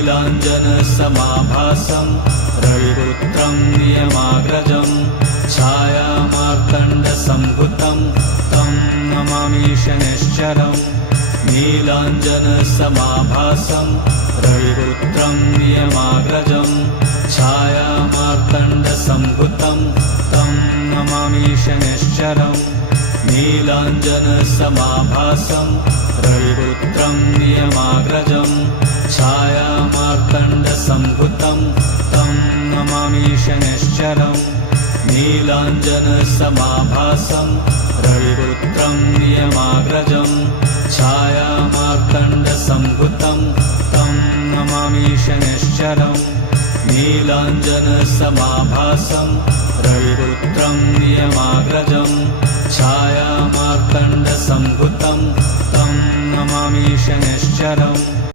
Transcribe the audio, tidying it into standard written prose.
नीलाञ्जनसमाभासं रविपुत्रं नियमाग्रजं छायामार्तण्डसम्भुतं तं नमामि शनैश्चरम् नीलाञ्जनसमाभासं रविपुत्रं नियमाग्रजं छायामार्तण्डसम्भुतं तं नमामि शनैश्चरम् नीलाञ्जनसमाभासं रविपुत्रं नियमाग्रजं छायामार्तण्डसम्भुतं तं नमामि शनैश्चरम् नीलाञ्जनसमाभासं रविपुत्रं नियमाग्रजं छायामार्तण्डसम्भुतं तं नमामि शनैश्चरम् नीलाञ्जनसमाभासं रविपुत्रं नियमाग्रजं छायामार्तण्डसम्भुतं तं नमामि शनैश्चरम्।